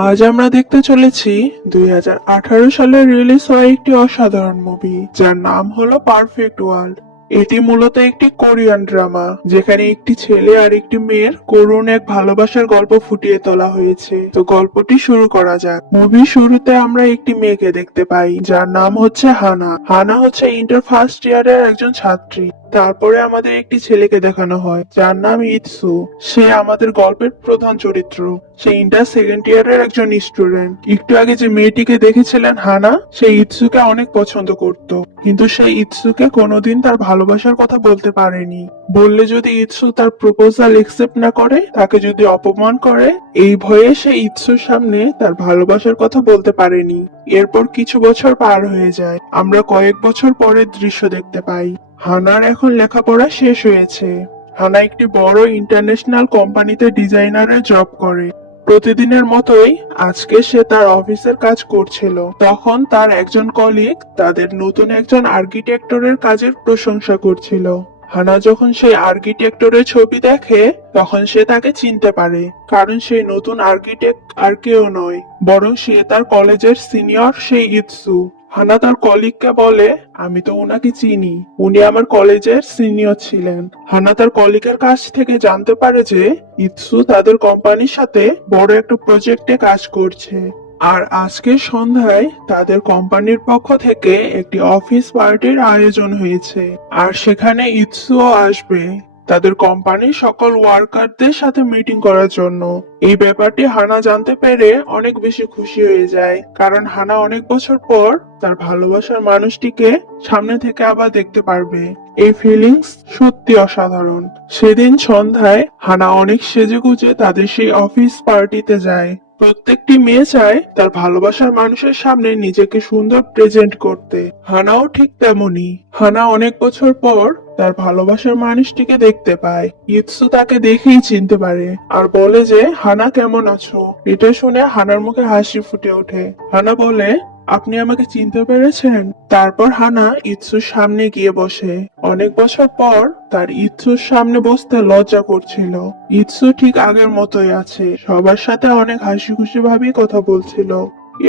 আজ আমরা দেখতে চলেছি 2018 সালে রিলিজ হওয়া একটি অসাধারণ মুভি যার নাম হলো পারফেক্ট ওয়ার্ল্ড। এটি মূলত একটি কোরিয়ান ড্রামা যেখানে একটি ছেলে আর একটি মেয়ের করুণ এক ভালোবাসার গল্প ফুটিয়ে তোলা হয়েছে। তো গল্পটি শুরু করা যাক। মুভির শুরুতে আমরা একটি মেয়েকে দেখতে পাই যার নাম হচ্ছে হানা। হানা হচ্ছে ইন্টার ফার্স্ট ইয়ারের একজন ছাত্রী। তারপরে আমাদের একটি ছেলেকে দেখানো হয় যার নাম ইৎসু। সে আমাদের গল্পের প্রধান চরিত্র। সে ইন্টার সেকেন্ড ইয়ারের একজন স্টুডেন্ট। একটু আগে যে মেয়েটিকে দেখেছিলেন হানা, সে ইৎসুকে অনেক পছন্দ করত, কিন্তু সে ইৎসুকে কোনোদিন তার ভালোবাসার কথা বলতে পারেনি। বললে যদি ইৎসু তার প্রপোজাল একসেপ্ট না করে, তাকে যদি অপমান করে, এই ভয়ে সে ইৎসুর সামনে তার ভালোবাসার কথা বলতে পারেনি। এরপর কিছু বছর পার হয়ে যায়। আমরা কয়েক বছর পরের দৃশ্য দেখতে পাই। হানার এখন লেখাপড়া শেষ হয়েছে। হানা একটি বড় ইন্টারন্যাশনাল কোম্পানিতে ডিজাইনারের জব করে। প্রতিদিনের মতোই আজকে সে তার অফিসের কাজ করছিল। তখন তার একজন কলিগ তাদের নতুন একজন আর্কিটেক্টরের কাজের প্রশংসা করছিল। হানা যখন সেই আর্কিটেক্টরের ছবি দেখে, তখন সে তাকে চিনতে পারে, কারণ সেই নতুন আর্কিটেক্ট আর কেউ নয়, বরং সে তার কলেজের সিনিয়র সেই ইৎসু। হানা তার কলিগকে বলে, আমি তো উনাকে চিনি, উনি আমার কলেজের সিনিয়র ছিলেন। হানা তার কলিগের কাছ থেকে জানতে পারে যে ইৎসু তাদের কোম্পানির সাথে বড় একটা প্রজেক্টে কাজ করছে। আর আজকে সন্ধ্যায় তাদের কোম্পানির পক্ষ থেকে একটি অফিস পার্টির আয়োজন হয়েছে, আর সেখানে ইৎসুও আসবে তাদের কোম্পানির সকল ওয়ার্কারদের সাথে মিটিং করার জন্য। এই ব্যাপারটি হানা জানতে পেরে অনেক বেশি খুশি হয়ে যায়, কারণ হানা অনেক বছর পর তার ভালোবাসার মানুষটিকে সামনে থেকে আবার দেখতে পারবে। এই ফিলিংস সত্যি অসাধারণ। সেদিন সন্ধ্যায় হানা অনেক সেজেগুজে তাদের সেই অফিস পার্টিতে যায়। প্রত্যেকটি মেয়ে চায় তার ভালোবাসার মানুষের সামনে নিজেকে সুন্দর প্রেজেন্ট করতে। হানাও ঠিক তেমনি। হানা অনেক বছর পর তার ভালোবাসার মানুষটিকে দেখতে পায়। ইৎসু তাকে দেখেই চিনতে পারে আর বলে যে, হানা কেমন আছো? এটা শুনে হানার মুখে হাসি ফুটে ওঠে। হানা বলে, আপনি আমাকে চিনতে পেরেছেন? তারপর হানা ইৎসুর সামনে গিয়ে বসে। অনেক বছর পর তার ইৎসুর সামনে বসতে লজ্জা করছিল। ইৎসু ঠিক আগের মতোই আছে, সবার সাথে অনেক হাসি খুশি ভাবেই কথা বলছিল।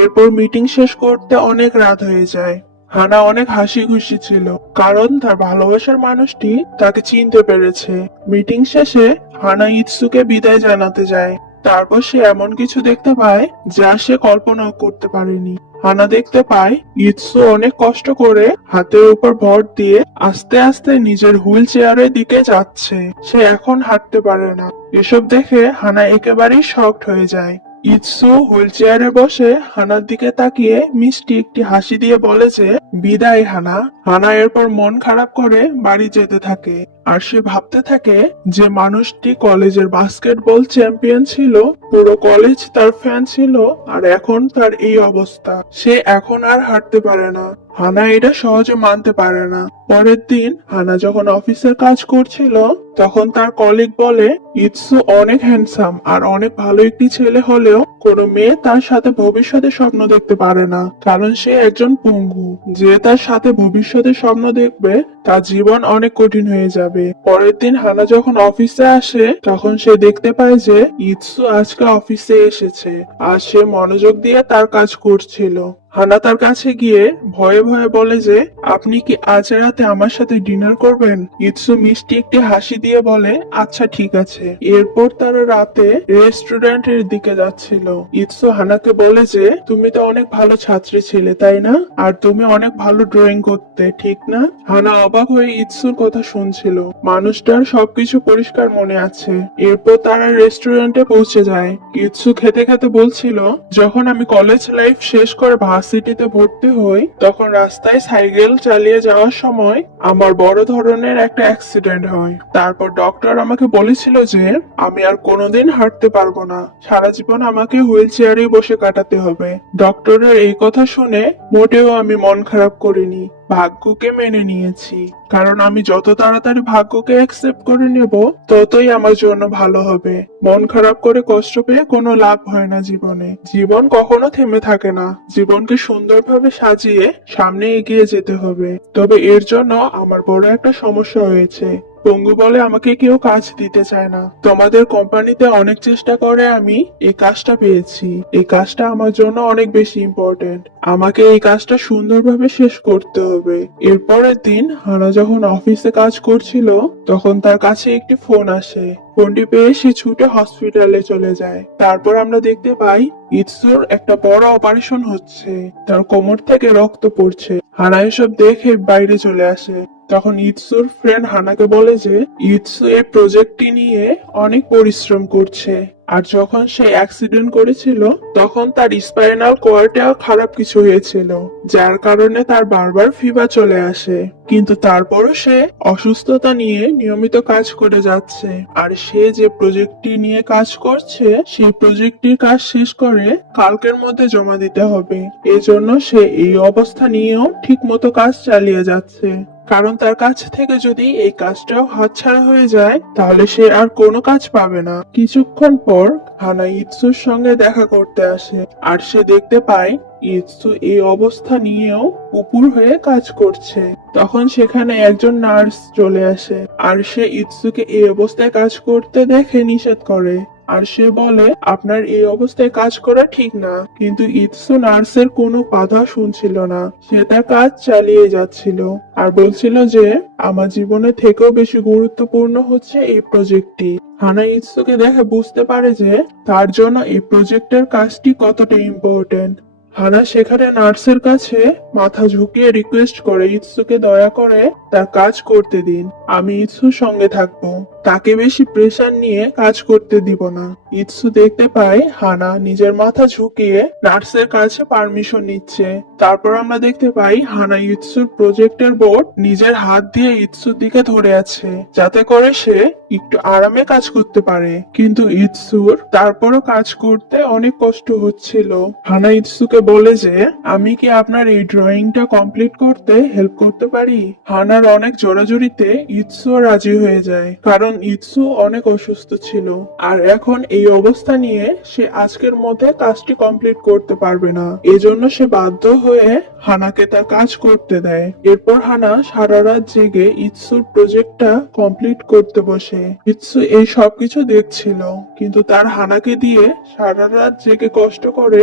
এরপর মিটিং শেষ করতে অনেক রাত হয়ে যায়। হানা অনেক হাসি খুশি ছিল, কারণ তার ভালোবাসার মানুষটি তাকে চিনতে পেরেছে। মিটিং শেষে হানা ইৎসুকে বিদায় জানাতে যায়। তারপর সে এমন কিছু দেখতে পায় যা সে কল্পনাও করতে পারেনি। হানা দেখতে পায় ইৎসু অনেক কষ্ট করে হাতের উপর ভর দিয়ে আস্তে আস্তে নিজের হুইল চেয়ারের দিকে যাচ্ছে। সে এখন হাঁটতে পারে না। এসব দেখে হানা একেবারেই শকড হয়ে যায়। ইৎসু হুইল চেয়ারে বসে হানার দিকে তাকিয়ে মিষ্টি একটি হাসি দিয়ে বলে যে, বিদায় হানা। হানা এরপর মন খারাপ করে বাড়ি যেতে থাকে। আর সে ভাবতে থাকে যে মানুষটি কলেজের বাস্কেটবল চ্যাম্পিয়ন ছিল, পুরো কলেজ তার ফ্যান ছিল, আর এখন তার এই অবস্থা। সে এখন আর হাঁটতে পারে না। হানা এটা সহজে মানতে পারে না। পরের দিন হানা যখন অফিসের কাজ করছিল, তখন তার কলিগ বলে, ইৎসু অনেক হ্যান্ডসাম আর অনেক ভালো একটি ছেলে হলেও কোনো মেয়ে তার সাথে ভবিষ্যতে স্বপ্ন দেখতে পারে না, কারণ সে একজন পঙ্গু। যে তার সাথে ভবিষ্যতে স্বপ্ন দেখবে, তার জীবন অনেক কঠিন হয়ে যাবে। পরের দিন হানা যখন অফিসে আসে, তখন সে দেখতে পায় যে ইৎসু আজকে অফিসে এসেছে, আর সে মনোযোগ দিয়ে তার কাজ করছিল। হানা তার কাছে গিয়ে ভয়ে ভয়ে বলে যে, আপনি কি আজ রাতে আমার সাথে ডিনার করবেন? ইৎসু মিষ্টি একটি হাসি দিয়ে বলে, আচ্ছা ঠিক আছে। এরপর তারা রাতে রেস্টুরেন্টের দিকে যাচ্ছিল। ইৎসু হানাকে বলে যে, তুমি তো অনেক ভালো ছাত্রী ছিলে তাই না? আর তুমি অনেক ভালো ড্রয়িং করতে, ঠিক না? হানা অবাক হয়ে ইৎসুর কথা শুনছিল। মানুষটার সবকিছু পরিষ্কার মনে আছে। এরপর তারা রেস্টুরেন্টে পৌঁছে যায়। ইৎসু খেতে খেতে বলছিল, যখন আমি কলেজ লাইফ শেষ করে ভার্সিটিতে ভর্তি হই, তখন রাস্তায় সাইকেল চালিয়ে যাওয়ার সময় আমার বড় ধরনের একটা অ্যাক্সিডেন্ট হয়। তারপর ডক্টর আমাকে বলেছিল যে আমি আর কোনোদিন হাঁটতে পারবো না, সারা জীবন আমাকে হুইল চেয়ারেই বসে কাটাতে হবে। ডক্টরের এই কথা শুনে মোটেও আমি মন খারাপ করিনি, ভাগ্যকে মেনে নিয়েছি, কারণ আমি যত তাড়াতাড়ি ভাগ্যকে অ্যাকসেপ্ট করে নেব, ততই আমার জন্য ভালো হবে। মন খারাপ করে কষ্ট পেয়ে কোনো লাভ হয় না জীবনে। জীবন কখনো থেমে থাকে না। জীবনকে সুন্দরভাবে সাজিয়ে সামনে এগিয়ে যেতে হবে। তবে এর জন্য আমার বড় একটা সমস্যা হয়েছে। পঙ্গু বলে আমাকে কেউ কাজ দিতে চায় না। তোমাদের কোম্পানিতে অনেক চেষ্টা করে আমি এই কাজটা পেয়েছি। এই কাজটা আমার জন্য অনেক বেশি ইম্পর্টেন্ট। আমাকে এই কাজটা সুন্দরভাবে শেষ করতে হবে। এরপরের দিন হানা যখন অফিসে কাজ করছিল তখন তার কাছে একটি ফোন আসে। ফোনটি পেয়ে সে ছুটে হসপিটালে চলে যায়। তারপর আমরা দেখতে পাই ইৎসুর একটা বড় অপারেশন হচ্ছে, তার কোমর থেকে রক্ত পড়ছে। হানা এসব দেখে বাইরে চলে আসে। তখন ইৎসুর ফ্রেন্ড হানাকে বলে যে ইৎসু এই প্রজেক্টটি নিয়ে অনেক পরিশ্রম করছে, আর যখন সে অ্যাক্সিডেন্ট করেছিল তখন তার স্পাইনাল কর্ডে খারাপ কিছু হয়েছিল, যার কারণে তার বারবার ফিভার চলে আসে। কিন্তু তারপরও সে অসুস্থতা নিয়ে নিয়মিত কাজ করে যাচ্ছে। আর সে যে প্রজেক্টটি নিয়ে কাজ করছে সেই প্রজেক্টটির কাজ শেষ করে কালকের মধ্যে জমা দিতে হবে। এজন্য সে এই অবস্থা নিয়েও ঠিক মতো কাজ চালিয়ে যাচ্ছে। কারণ তার কাছ থেকে যদি এই কাজটাও হাতছাড়া হয়ে যায় তাহলে সে আর কোনো কাজ পাবে না। কিছুক্ষণ পর হানা ইৎসুর সঙ্গে দেখা করতে আসে, আর সে দেখতে পায় ইৎসু এই অবস্থা নিয়েও উপুর হয়ে কাজ করছে। তখন সেখানে একজন নার্স চলে আসে, আর সে ইৎসুকে এই অবস্থায় কাজ করতে দেখে নিষেধ করে। আর সে বলে আপনার এই অবস্থায় কাজ করা ঠিক না। কিন্তু ইৎসু নার্সের কোনো বাধা শুনছিল না, সে তার কাজ চালিয়ে যাচ্ছিল আর বলছিল যে আমার জীবনে থেকেও বেশি গুরুত্বপূর্ণ হচ্ছে এই প্রজেক্টটি। হানা ইৎসুকে দেখে বুঝতে পারে যে তার জন্য এই প্রজেক্টের কাজটি কতটা ইম্পর্টেন্ট। হানা সেখানে নার্সের কাছে মাথা ঝুঁকিয়ে রিকোয়েস্ট করে ইৎসুকে দয়া করে তার কাজ করতে দিন, আমি ইৎসুর সঙ্গে থাকবো, তাকে বেশি প্রেসার নিয়ে কাজ করতে দিব না। ইৎসু দেখতে পায় হানা নিজের মাথা ঝুঁকিয়ে নার্সের কাছে পারমিশন নিচ্ছে। তারপর আমরা দেখতে পাই হানা ইৎসুর প্রজেক্টের বোর্ড নিজের হাত দিয়ে ইৎসুর দিকে ধরে আছে, যাতে করে সে একটু আরামে কাজ করতে পারে। কিন্তু ইৎসুর তারপরও কাজ করতে অনেক কষ্ট হচ্ছিল। হানা ইৎসুকে বলে যে আমি কি আপনার এই ড্রয়িংটা কমপ্লিট করতে হেল্প করতে পারি। হানার অনেক জোরাজুরিতে ইৎসু রাজি হয়ে যায়, কারণ ইৎসু অনেক অসুস্থ ছিল আর এখন এই অবস্থা নিয়ে সে আজকের মধ্যে কাজটি কমপ্লিট করতে পারবে না। এজন্য সে বাধ্য হয়ে হানাকে তার কাজ করতে দেয়। এরপর হানা সারা রাত জেগে ইৎসুর প্রজেক্টটা কমপ্লিট করতে বসে। ইৎসু এই সবকিছু দেখছিল, কিন্তু তার হানাকে দিয়ে সারা রাত জেগে কষ্ট করে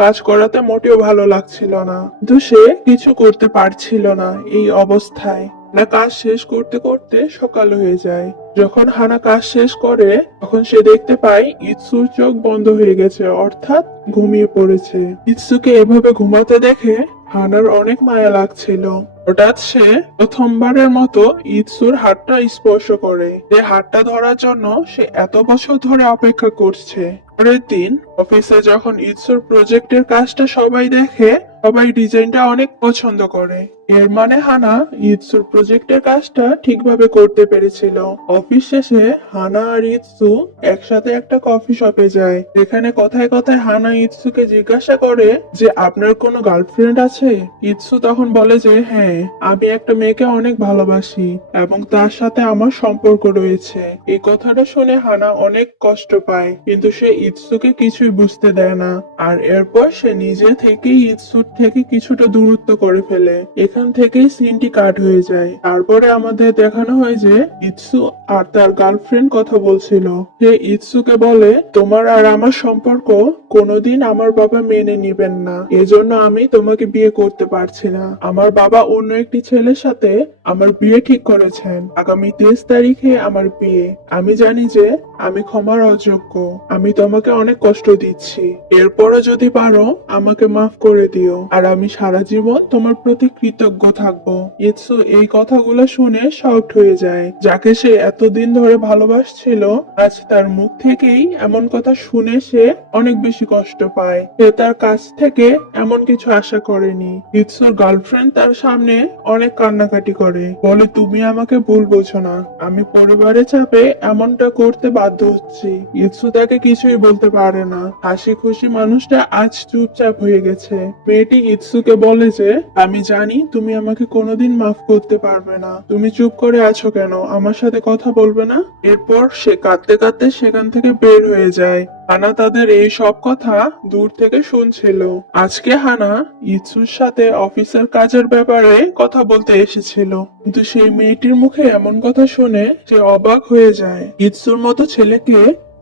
কাজ করাতে মোটেও ভালো লাগছিল না। কিন্তু সে কিছু করতে পারছিল না এই অবস্থায়। না কাজ শেষ করতে করতে সকাল হয়ে যায়। যখন হানা কাজ শেষ করে তখন সে দেখতে পায় ইৎসুর চোখ বন্ধ হয়ে গেছে, অর্থাৎ ঘুমিয়ে পড়েছে। ইৎসুকে এভাবে ঘুমাতে দেখে হানার অনেক মায়া লাগছিল। হঠাৎ সে প্রথমবারের মতো ইৎসুর হাতটা স্পর্শ করে, যে হাতটা ধরার জন্য সে এত বছর ধরে অপেক্ষা করছে। পরের দিন অফিসে যখন ইৎসুর প্রজেক্টের কাজটা সবাই দেখে, সবাই ডিজাইনটা অনেক পছন্দ করে। এর মানে হানা ইৎসুর প্রজেক্টের কাজটা ঠিকভাবে করতে পেরেছিল। অফিস শেষে হানা আর ইৎসু একসাথে একটা কফি শপে যায়, যেখানে কথায় কথায় হানা ইৎসুকে জিজ্ঞাসা করে যে আপনার কোনো গার্লফ্রেন্ড আছে। ইৎসু তখন বলে যে হ্যাঁ, আমি একটা মেয়েকে অনেক ভালোবাসি এবং তার সাথে আমার সম্পর্ক রয়েছে। এই কথাটা শুনে হানা অনেক কষ্ট পায়, কিন্তু সে ইৎসুকে কিছুই বুঝতে দেয় না। আর এরপর সে নিজে থেকেই ইৎসুর থেকে কিছুটা দূরত্ব করে ফেলে। এখান থেকেই সিনটি কাট হয়ে যায়। তারপরে আমাদের দেখানো হয় যে ইৎসু আর তার গার্লফ্রেন্ড কথা বলছিল। সে ইৎসুকে বলে তোমার আর আমার সম্পর্ক কোনোদিন আমার বাবা মেনে নিবেন না, এজন্য আমি তোমাকে বিয়ে করতে পারছি না। আমার বাবা অন্য একটি ছেলের সাথে আমার বিয়ে ঠিক করেছেন। আগামী 23 তারিখে আমার বিয়ে। আমি জানি যে আমি ক্ষমার অযোগ্য, আমি তোমাকে অনেক কষ্ট দিচ্ছি। এরপরও যদি পারো আমাকে মাফ করে দিও, আর আমি সারা জীবন তোমার প্রতি কৃতজ্ঞ থাকবো। ইৎসু এই কথাগুলো শুনে শকড হয়ে যায়। যাকে সে এতদিন ধরে ভালোবাসছিল আজ তার মুখ থেকেই এমন কথা শুনে সে অনেক বেশি কষ্ট পায়। সে তার কাছ থেকে এমন কিছু আশা করেনি। ইৎসুর গার্লফ্রেন্ড তার সামনে অনেক কান্নাকাটি করে, বলে তুমি আমাকে ভুল বোঝো না, আমি পরিবারের চাপে এমনটা করতে বাধ্য হচ্ছি। ইৎসু তাকে কিছুই বলতে পারে না। হাসি খুশি মানুষটা আজ চুপচাপ হয়ে গেছে। মেয়েটি মেয়েটি ইৎসুকে বলে যে আমি জানি তুমি আমাকে কোনোদিন মাফ করতে পারবে না, তুমি চুপ করে আছো কেন, আমার সাথে কথা বলবে না? এরপর সে কাঁদতে কাঁদতে সেখান থেকে বের হয়ে যায়। হানা তাদের এই সব কথা দূর থেকে শুনছিল। আজকে হানা ইৎসুর সাথে অফিসের কাজের ব্যাপারে কথা বলতে এসেছিল, কিন্তু সেই মেয়েটির মুখে এমন কথা শুনে সে অবাক হয়ে যায়। ইৎসুর মতো ছেলেকে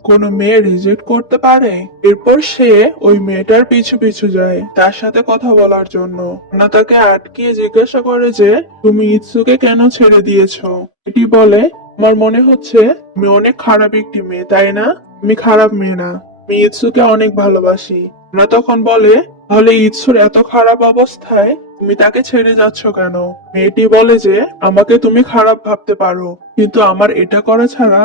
কোনো মেয়ে রিজেক্ট করতে পারে? এরপর সে ওই মেয়েটার পিছু পিছু যায় তার সাথে কথা বলার জন্য। না তাকে আটকিয়ে জিজ্ঞাসা করে যে তুমি ইৎসুকে কেন ছেড়ে দিয়েছো? এটি বলে আমার মনে হচ্ছে আমি অনেক খারাপ একটি মেয়ে, তাই না? আমি খারাপ মেয়ে না, আমি ইৎসুকে অনেক ভালোবাসি। না তখন বলে তাহলে ইৎসুর এত খারাপ অবস্থায় তুমি তাকে ছেড়ে যাচ্ছ কেন? মেয়েটি বলে যে আমাকে তুমি খারাপ ভাবতে পারো, কিন্তু আমার এটা করা ছাড়া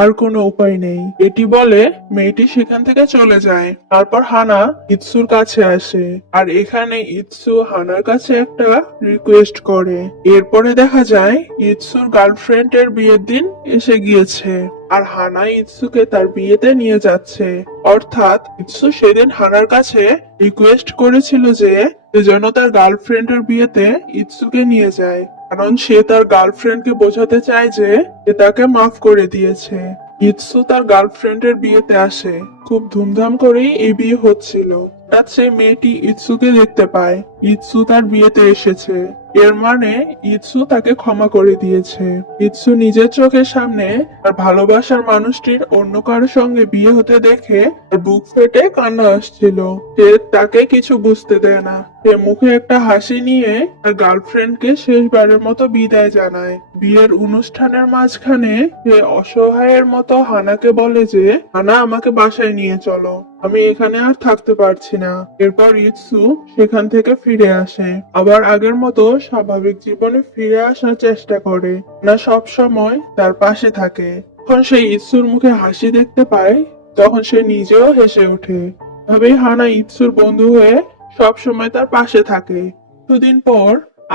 আর কোনো উপায় নেই। এটি বলে মেয়েটি সেখান থেকে চলে যায়। তারপর হানা ইৎসুর কাছে আসে, আর এখানে ইৎসু হানার কাছে একটা রিকোয়েস্ট করে। এরপরে দেখা যায় ইৎসুর গার্লফ্রেন্ড এর বিয়ের দিন এসে গিয়েছে, আর হানা ইৎসুকে তার বিয়েতে নিয়ে যাচ্ছে। অর্থাৎ ইৎসু সেদিন হানার কাছে রিকোয়েস্ট করেছিল যে সে যেন তার গার্লফ্রেন্ডের বিয়েতে ইৎসুকে নিয়ে যায়, কারণ সে তার গার্লফ্রেন্ডকে বোঝাতে চায় যে সে তাকে মাফ করে দিয়েছে। ইৎসু তার গার্লফ্রেন্ডের বিয়েতে আসে, খুব ধুমধাম করেই এই বিয়ে হচ্ছিল। হঠাৎ সেই মেয়েটি ইৎসুকে দেখতে পায়, ইৎসু তার বিয়েতে এসেছে, এর মানে ইৎসু তাকে ক্ষমা করে দিয়েছে। ইৎসু নিজের চোখের সামনে তার ভালোবাসার মানুষটির অন্য কারোর সঙ্গে বিয়ে হতে দেখে তার বুক ফেটে কান্না আসছিল। সে তাকে কিছু বুঝতে দেয় না, সে মুখে একটা হাসি নিয়ে তার গার্লফ্রেন্ডকে শেষবারের মতো বিদায় জানায়। বিয়ের অনুষ্ঠানের মাঝখানে সে অসহায়ের মতো হানাকে বলে যে হানা আমাকে বাসায় নিয়ে চলো, আমি এখানে আর থাকতে পারছি না। এরপর ইৎসু সেখান থেকে ফিরে আসে, আবার আগের মতো স্বাভাবিক জীবনে ফিরে আসার চেষ্টা করে। না সব সময় তার পাশে থাকে। যখন সে ইৎসুর মুখে হাসি দেখতে পায় তখন সে নিজেও হেসে ওঠে। ভাবেই হানা ইৎসুর বন্ধু হয়ে সব সময় তার পাশে থাকে। দুদিন পর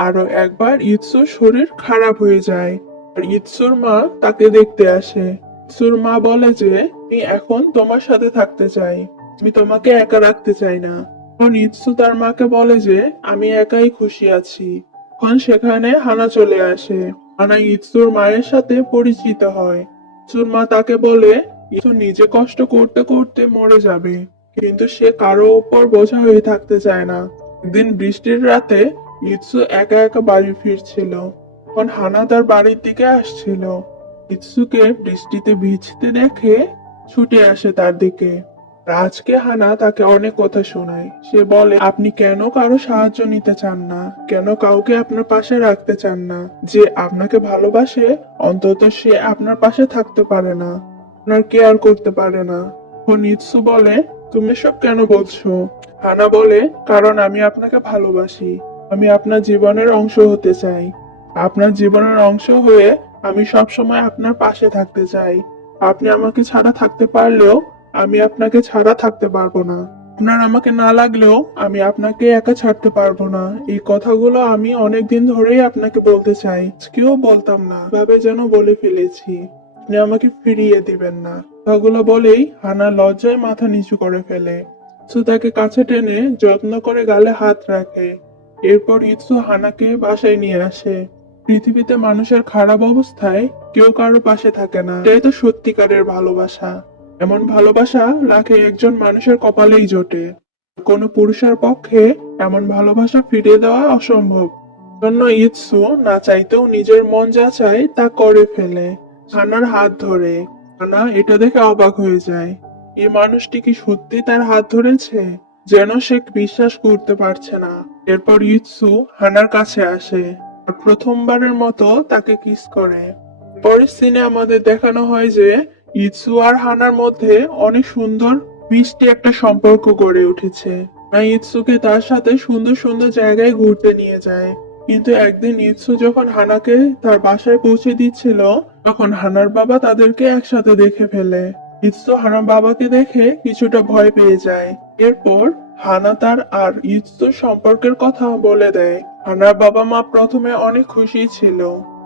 আরো একবার ইৎসুর শরীর খারাপ হয়ে যায়, আর ইৎসুর মা তাকে দেখতে আসে। ইৎসুর মা বলে যে আমি এখন তোমার সাথে থাকতে চাই, আমি তোমাকে একা রাখতে চাই না। তখন ইৎসু তার মাকে বলে যে আমি একাই খুশি আছি। তখন সেখানে হানা চলে আসে। হানা ইৎসুর মায়ের সাথে পরিচিত হয়। ইৎসুর মা তাকে বলে ইৎসু নিজে কষ্ট করতে করতে মরে যাবে, কিন্তু সে কারো উপর বোঝা হয়ে থাকতে চায় না। একদিন বৃষ্টির রাতে ইৎসু একা একা বাড়ি ফিরছিল, তখন হানা তার বাড়ির দিকে আসছিল। ইৎসুকে বৃষ্টিতে ভিজতে দেখে ছুটে আসে তার দিকে। আজকে হানা তাকে অনেক কথা শোনায়। সে বলে আপনি কেন কারো সাহায্য নিতে চান না, কেন কাউকে আপনার পাশে রাখতে চান না? যে আপনাকে ভালোবাসে অন্তত সে আপনার পাশে থাকতে পারে না, আপনার কেয়ার করতে পারে না। নিৎসু বলে তুমি সব কেন বলছো? হানা বলে কারণ আমি আপনাকে ভালোবাসি, আমি আপনার জীবনের অংশ হতে চাই। আপনার জীবনের অংশ হয়ে আমি সব সময় আপনার পাশে থাকতে চাই। আপনি আমাকে ছাড়া থাকতে পারলেও আমি আপনাকে ছাড়া থাকতে পারবো না। আপনার আমাকে না লাগলেও আমি আপনাকে একা ছাড়তে পারবো না। এই কথাগুলো আমি অনেকদিন ধরেই আপনাকে বলতে চাই, কেউ বলতাম না, ভাবে যেন বলে ফেলেছি। আপনি আমাকে ফিরিয়ে দিবেন না। কথাগুলো বলেই হানা লজ্জায় মাথা নিচু করে ফেলে। ইৎসু তাকে কাছে টেনে যত্ন করে গালে হাত রাখে। এরপর ইৎসু হানাকে বাসায় নিয়ে আসে। পৃথিবীতে মানুষের খারাপ অবস্থায় কেউ কারো পাশে থাকে না, এটাই তো সত্যিকারের ভালোবাসা। এমন ভালোবাসা লাখে একজন মানুষের কপালেই জোটে। কোনো পুরুষের পক্ষে এমন ভালোবাসা ফিরিয়ে দেওয়া অসম্ভব। জন্য ইৎসু না চাইতেও নিজের মন যা চায় তা করে ফেলে। হানার হাত ধরে। হানা এটা দেখে অবাক হয়ে যায়, এই মানুষটি কি সত্যি তার হাত ধরেছে? যেন সে বিশ্বাস করতে পারছে না। এরপর ইৎসু হানার কাছে আসে আর প্রথমবারের মতো তাকে কিস করে। পরের সিনে আমাদের দেখানো হয় যে ইৎসু আর হানার মধ্যে অনেক সুন্দর মিষ্টি একটা সম্পর্ক গড়ে উঠেছে। না ইৎসুকে তার সাথে সুন্দর সুন্দর জায়গায় ঘুরতে নিয়ে যায়। কিন্তু একদিন ইৎসু যখন হানাকে তার বাসায় পৌঁছে দিচ্ছিল তখন হানার বাবা তাদেরকে একসাথে দেখে ফেলে। ইৎসু হানার বাবাকে দেখে কিছুটা ভয় পেয়ে যায়। এরপর হানা তার আর ইৎসুর সম্পর্কের কথা বলে দেয়। হানার বাবা মা প্রথমে অনেক খুশি ছিল,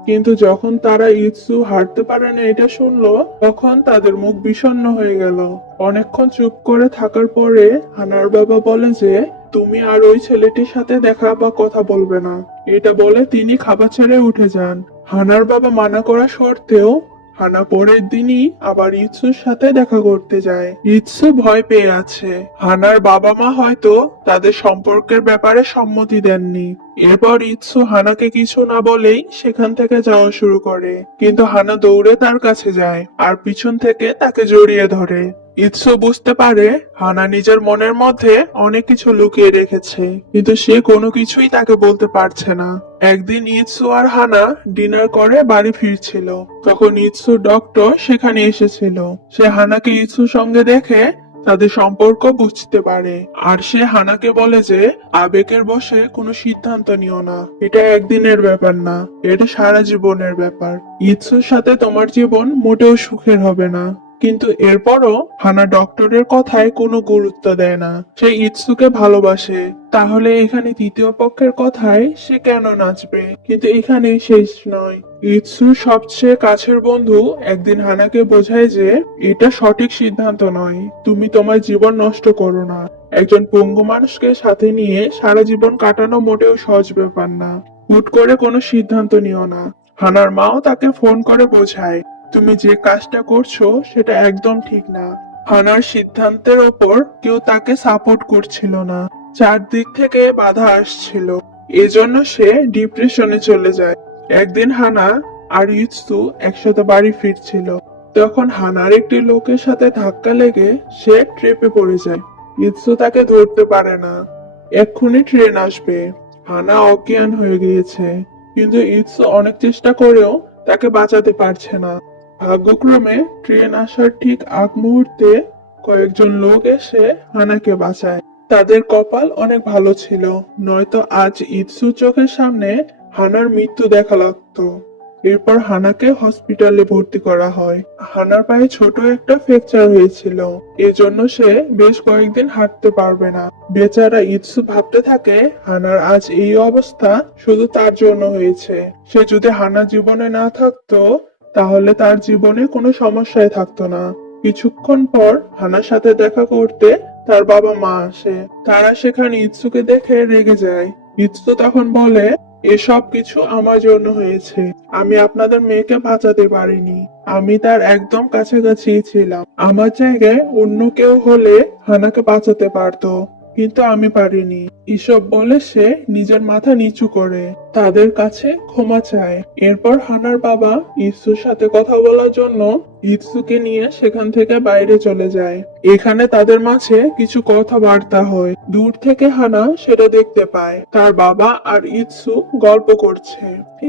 কিন্তু যখন তারা ইৎসু হারতে পারে না এটা শুনলো তখন তাদের মুখ বিষণ্ণ হয়ে গেল। অনেকক্ষণ চুপ করে থাকার পরে হানার বাবা বলে যে তুমি আর ওই ছেলেটির সাথে দেখা বা কথা বলবে না। এটা বলে তিনি খাবার ছেড়ে উঠে যান। হানার বাবা মানা করা সত্ত্বেও হানা পরের দিনই আবার ইৎসুর সাথে দেখা করতে যায়। ইৎসু ভয় পেয়ে আছে। হানার বাবা মা হয়তো তাদের সম্পর্কের ব্যাপারে সম্মতি দেননি। এরপর ইৎসু হানাকে কিছু না বলেই সেখান থেকে যাওয়া শুরু করে, কিন্তু হানা দৌড়ে তার কাছে যায় আর পিছন থেকে তাকে জড়িয়ে ধরে। ইৎসু বুঝতে পারে হানা নিজের মনের মধ্যে অনেক কিছু লুকিয়ে রেখেছে, কিন্তু সে কোনো কিছুই তাকে বলতে পারছে না। একদিন ইৎসু আর হানা ডিনার করে বাড়ি ফিরছিল, তখন ইৎসুর ডক্টর সেখানে এসেছিল। সে হানাকে ইৎসুর সঙ্গে দেখে তাদের সম্পর্ক বুঝতে পারে, আর সে হানাকে বলে যে আবেগের বশে কোনো সিদ্ধান্ত নিও না, এটা একদিনের ব্যাপার না, এটা সারা জীবনের ব্যাপার। ইৎসুর সাথে তোমার জীবন মোটেও সুখের হবে না। কিন্তু এরপরও হানা ডক্টরের কথায় কোনো গুরুত্ব দেয় না। সে ইৎসুকে ভালোবাসে। তাহলে এখানে তৃতীয় পক্ষের কথায় সে কেন নাচবে? কিন্তু এখানেই শেষ নয়। ইৎসুর সবচেয়ে কাছের বন্ধু একদিন হানাকে বোঝায় যে এটা সঠিক সিদ্ধান্ত নয়, তুমি তোমার জীবন নষ্ট করো না। একজন পঙ্গু মানুষকে সাথে নিয়ে সারা জীবন কাটানো মোটেও সহজ ব্যাপার না। হুট করে কোনো সিদ্ধান্ত নিও না। হানার মাও তাকে ফোন করে বোঝায়, তুমি যে কাজটা করছো সেটা একদম ঠিক না। হানার সিদ্ধান্তের ওপর কেউ তাকে সাপোর্ট করছিল না, চারদিক থেকে বাধা আসছিল। এজন্য সে ডিপ্রেশনে চলে যায়। একদিন হানা আর ইৎসু একসাথে বাড়ি ফিরছিল, তখন হানার একটি লোকের সাথে ধাক্কা লেগে সে ট্রেপে পড়ে যায়। ইৎসু তাকে ধরতে পারে না, এক্ষুনি ট্রেন আসবে। হানা অজ্ঞান হয়ে গিয়েছে, কিন্তু ইৎসু অনেক চেষ্টা করেও তাকে বাঁচাতে পারছে না। ভাগ্যক্রমে ট্রেন আসার ঠিক আগ মুহূর্তে কয়েকজন লোক এসে হানাকে বাঁচায়। তাদের কপাল অনেক ভালো ছিল, নয়তো আজ ইৎসু চোখের সামনে হানার মৃত্যু দেখা লাগতো। এরপর হানাকে হসপিটালে ভর্তি করা হয়। হানার পায়ে ছোট একটা ফ্র্যাকচার হয়েছিল, এজন্য সে বেশ কয়েকদিন হাঁটতে পারবে না। বেচারা ইৎসু ভাবতে থাকে হানার আজ এই অবস্থা শুধু তার জন্য হয়েছে। সে যদি হানার জীবনে না থাকতো তাহলে তার জীবনে কোনো সমস্যাই থাকতো না। কিছুক্ষণ পর হানার সাথে দেখা করতে তার বাবা মা আসে। তারা সেখানে ইৎসুকে দেখে রেগে যায়। ইৎসু তখন বলে, এসব কিছু আমার জন্য হয়েছে, আমি আপনাদের মেয়েকে বাঁচাতে পারিনি। আমি তার একদম কাছাকাছি ছিলাম। আমার জায়গায় অন্য কেউ হলে হানাকে বাঁচাতে পারতো, কিন্তু আমি পারিনি। এসব বলে সে নিজের মাথা নিচু করে তাদের কাছে ক্ষমা চায়। এরপর হানার বাবা ইৎসুর সাথে কথা বলার জন্য ইৎসুকে নিয়ে সেখান থেকে বাইরে চলে যায়। এখানে তাদের মাঝে কিছু কথাবার্তা হয়। দূর থেকে হানা সেটা দেখতে পায়, তার বাবা আর ইৎসু গল্প করছে।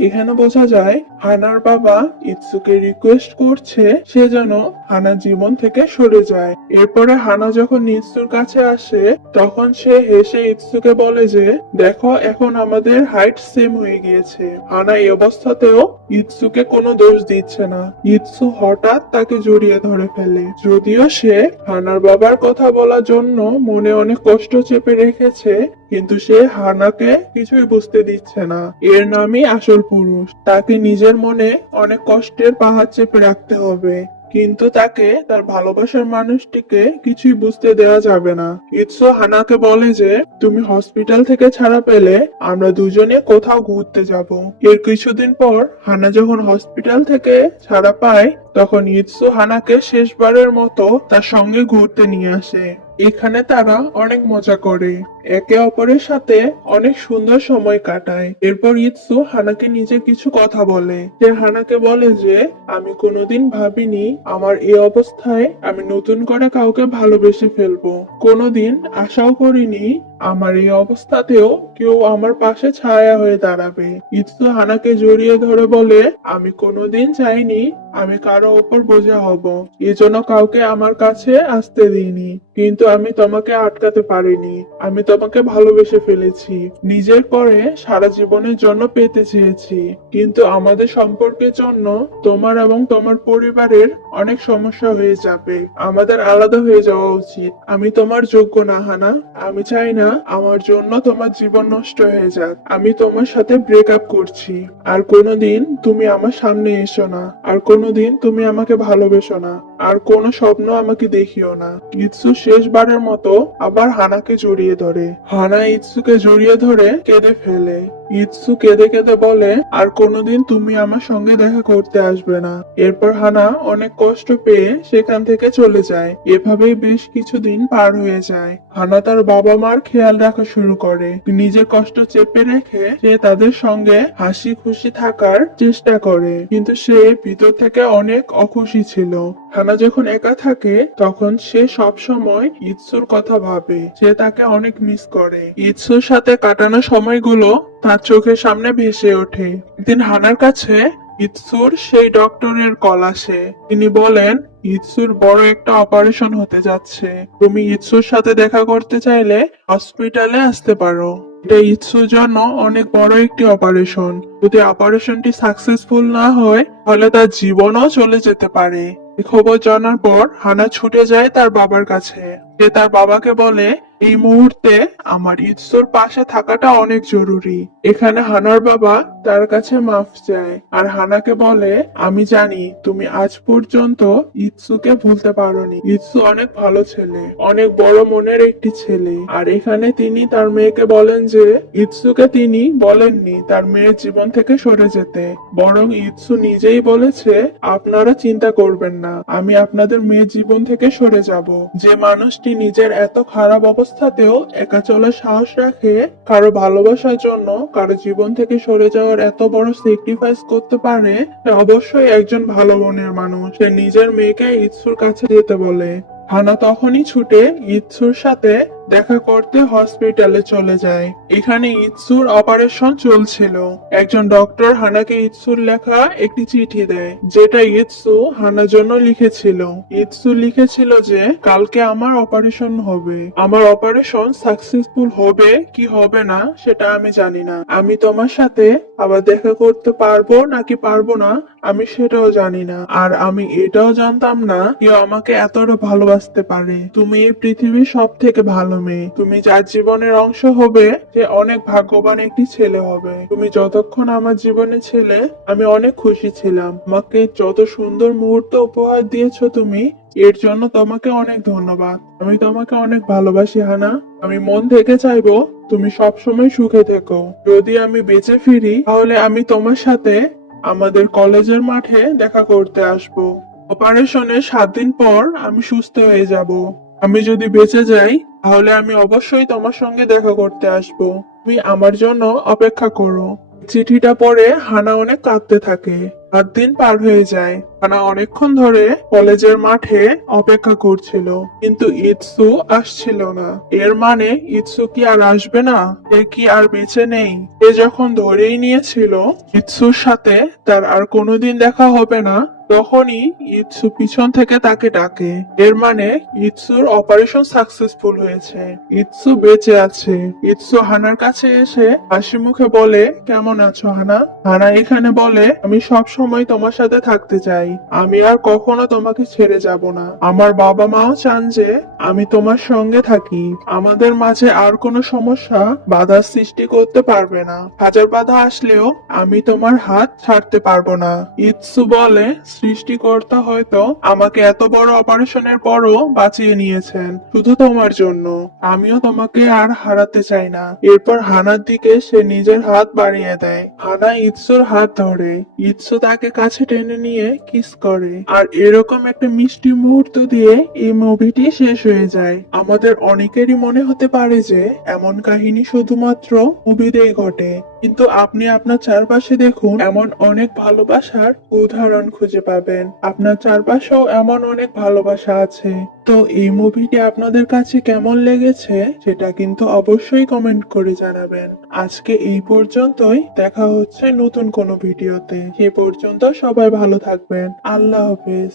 এখানে বোঝা যায় হানার বাবা ইৎসুকে রিকোয়েস্ট করছে সে যেন হানার জীবন থেকে সরে যায়। এরপরে হানা যখন ইৎসুর কাছে আসে তখন সে হেসে ইৎসুকে বলে যে দেখো, এখন আমাদের হাইট সেম হয়ে গিয়েছে। হানা এই অবস্থাতেও ইৎসুকে কোনো দোষ দিচ্ছে না। ইৎসু হঠাৎ তাকে জড়িয়ে ধরে ফেলে। যদিও সে হানার বাবার কথা বলার জন্য মনে অনেক কষ্ট চেপে রেখেছে, কিন্তু সে হানাকে কিছুই বুঝতে দিচ্ছে না। এর নামই আসল পুরুষ। তাকে নিজের মনে অনেক কষ্টের পাহাড় চেপে রাখতে হবে, কিন্তু তাকে তার ভালোবাসার মানুষটিকে কিছুই বুঝতে দেওয়া যাবে না। ইৎসু হানাকে বলে যে তুমি হসপিটাল থেকে ছাড়া পেলে আমরা দুজনে কোথাও ঘুরতে যাব। এর কিছুদিন পর হানা যখন হসপিটাল থেকে ছাড়া পায় তখন ইৎসু হানাকে শেষবারের মতো তার সঙ্গে ঘুরতে নিয়ে আসে। এখানে তারা অনেক মজা করে, একে অপরের সাথে অনেক সুন্দর সময় কাটায়। এরপর ইৎসু হানাকে নিজে কিছু কথা বলে। সে হানাকে বলে যে আমি কোনোদিন ভাবিনি আমার এই অবস্থায় আমি নতুন করে কাউকে ভালোবেসে ফেলবো। কোনোদিন আশাও করিনি আমার এই অবস্থাতেও কেউ আমার পাশে ছায়া হয়ে দাঁড়াবে। ইৎসু হানাকে জড়িয়ে ধরে বলে, আমি কোনোদিন চাইনি আমি কারো ওপর বোঝা হব, এজন্য কাউকে আমার কাছে আসতে দিইনি। কিন্তু আমি তোমাকে আটকাতে পারিনি। আমি তোমাকে ভালোবেসে ফেলেছি, নিজের পরে সারা জীবনের জন্য পেতে চেয়েছি। কিন্তু আমাদের সম্পর্কের জন্য তোমার এবং তোমার পরিবারের অনেক সমস্যা হয়ে যাবে। আমাদের আলাদা হয়ে যাওয়া উচিত। আমি তোমার যোগ্য না হানা। আমি চাই না আমার জন্য তোমার জীবন নষ্ট হয়ে যাক। আমি তোমার সাথে ব্রেকআপ করছি। আর কোনোদিন তুমি আমার সামনে এসো না। আর কোনোদিন তুমি আমাকে ভালোবেসো না। আর কোনো স্বপ্ন আমাকে দেখিও না। ইৎসু শেষবারের মতো আবার হানাকে জড়িয়ে ধরে। হানা ইৎসুকে জড়িয়ে ধরে কেঁদে ফেলে। ইৎসু কেঁদে কেঁদে বলে, আর কোনোদিন তুমি আমার সঙ্গে দেখা করতে আসবে না। এরপর হানা অনেক কষ্ট পেয়ে সেখান থেকে চলে যায়। এভাবেই বেশ কিছুদিন পার হয়ে যায়। হানা তার বাবা মার খেয়াল রাখা শুরু করে। নিজের কষ্ট চেপে রেখে সে তাদের সঙ্গে হাসি খুশি থাকার চেষ্টা করে, কিন্তু সে ভিতর থেকে অনেক অখুশি ছিল। হানা যখন একা থাকে তখন সে সব সময় ইৎসুর কথা ভাবে। সে তাকে অনেক মিস করে। ইৎসুর সাথে কাটানো সময়গুলো তার চোখের সামনে ভেসে ওঠে। একদিন হানার কাছে ইৎসুর সেই ডক্টরের কল আসে। তিনি বলেন, ইৎসুর বড় একটা অপারেশন হতে যাচ্ছে। তুমি ইৎসুর সাথে দেখা করতে চাইলে হসপিটালে আসতে পারো। এটা ইৎসুর জন্য অনেক বড় একটি অপারেশন। যদি অপারেশনটি সাকসেসফুল না হয় তাহলে তার জীবনও চলে যেতে পারে। এই খবর জানার পর হানা ছুটে যায় তার বাবার কাছে। সে তার বাবাকে বলে, এই মুহূর্তে আমার ইৎসুর পাশে থাকাটা অনেক জরুরি। এখানে হানার বাবা তার কাছে মাফ চায় আর হানাকে বলে, আমি জানি তুমি আজ পর্যন্ত ইৎসুকে ভুলতে পারোনি। ইৎসু অনেক ভালো ছেলে, অনেক বড় মনের একটি ছেলে। আর এখানে তিনি তার মেয়েকে বলেন যে ইৎসুকে তিনি বলেননি তার মেয়ের জীবন থেকে সরে যেতে, বরং ইৎসু নিজেই বলেছে, আপনারা চিন্তা করবেন না, আমি আপনাদের মেয়ের জীবন থেকে সরে যাব। যে মানুষটি নিজের এত খারাপ অবস্থাতেও একা চলার সাহস রাখে, কারো ভালোবাসার জন্য কারো জীবন থেকে সরে যাওয়ার এত বড় স্যাক্রিফাইস করতে পারে, সে অবশ্যই একজন ভালো মনের মানুষ। সে নিজের মেয়েকে ইৎসুর কাছে যেতে বলে। হানা তখনই ছুটে ইৎসুর সাথে দেখা করতে হসপিটালে চলে যায়। এখানে ইৎসুর অপারেশন চলছিল। একজন ডক্টর হানাকে ইৎসুর লেখা একটি চিঠি দেয়, যেটা ইৎসু হানার জন্য লিখেছিল। ইৎসু লিখেছিল যে কালকে আমার অপারেশন হবে। আমার অপারেশন সাকসেসফুল হবে কি হবে না সেটা আমি জানি না। আমি তোমার সাথে আবার দেখা করতে পারবো নাকি পারবো না আমি সেটাও জানি না। আর আমি এটাও জানতাম না কেউ আমাকে এতটা ভালোবাসতে পারে। তুমি এই পৃথিবীর সব থেকে ভালো মেয়ে। তুমি যার জীবনের অংশ হবে সে অনেক ভাগ্যবান একটি ছেলে হবে। তুমি যতক্ষণ আমার জীবনে ছিলে আমি অনেক খুশি ছিলাম। আমাকে যত সুন্দর মুহূর্ত উপহার দিয়েছো তুমি, এর জন্য তোমাকে অনেক ধন্যবাদ। আমি তোমাকে অনেক ভালোবাসি হানা। আমি মন থেকে চাইবো তুমি সবসময় সুখে থেকো। যদি আমি বেঁচে ফিরি তাহলে আমি তোমার সাথে আমাদের কলেজের মাঠে দেখা করতে আসবো। অপারেশনের 7 দিন পর আমি সুস্থ হয়ে যাব। আমি যদি বেঁচে যাই তাহলে আমি অবশ্যই তোমার সঙ্গে দেখা করতে আসবো। তুমি আমার জন্য অপেক্ষা করো। চিঠিটা পড়ে হানা অনেক কাঁদতে থাকে। 7 দিন পার হয়ে যায়। হানা অনেকক্ষণ ধরে কলেজের মাঠে অপেক্ষা করছিল, কিন্তু ইৎসু আসছিল না। এর মানে ইৎসু কি আর আসবে না? এ কি আর বেঁচে নেই? এ যখন ধরেই নিয়েছিল ইৎসুর সাথে তার আর কোনোদিন দেখা হবে না, তখনই ইৎসু পিছন থেকে তাকে ডাকে। এর মানে ইৎসুর অপারেশন সাকসেসফুল হয়েছে, ইৎসু বেঁচে আছে। ইৎসু হানার কাছে এসে হাসি মুখে বলে, কেমন আছো হানা? হানা এখানে বলে, আমি সব সময় তোমার সাথে থাকতে চাই। আমি আর কখনো তোমাকে ছেড়ে যাব না। আমার বাবা মাও চান যে আমি তোমার সঙ্গে থাকি। আমাদের মাঝে আর কোনো সমস্যা বাধার সৃষ্টি করতে পারবে না। হাজার বাধা আসলেও আমি তোমার হাত ছাড়তে পারবো না। ইৎসু বলে, সৃষ্টিকর্তা হয়তো আমাকে এত বড় অপারেশনের পরও বাঁচিয়ে নিয়েছেন শুধু তোমার জন্য। আমিও তোমাকে আর হারাতে চাই না। এরপর হানার দিকে সে নিজের হাত বাড়িয়ে দেয়। হানা ইৎসুর হাত ধরে। ইৎসু তাকে কাছে টেনে নিয়ে কিস করে। আর এরকম একটা মিষ্টি মুহূর্ত দিয়ে এই মুভিটি শেষ হয়ে যায়। আমাদের অনেকেরই মনে হতে পারে যে এমন কাহিনী শুধুমাত্র মুভিতেই ঘটে, কিন্তু আপনি আপনার চারপাশে দেখুন, এমন অনেক ভালোবাসার উদাহরণ খুঁজে পাবেন। আপনার চারপাশেও এমন অনেক ভালোবাসা আছে। তো এই মুভিটি আপনাদের কাছে কেমন লেগেছে সেটা কিন্তু অবশ্যই কমেন্ট করে জানাবেন। আজকে এই পর্যন্তই। দেখা হচ্ছে নতুন কোনো ভিডিওতে। সে পর্যন্ত সবাই ভালো থাকবেন। আল্লাহ হাফেজ।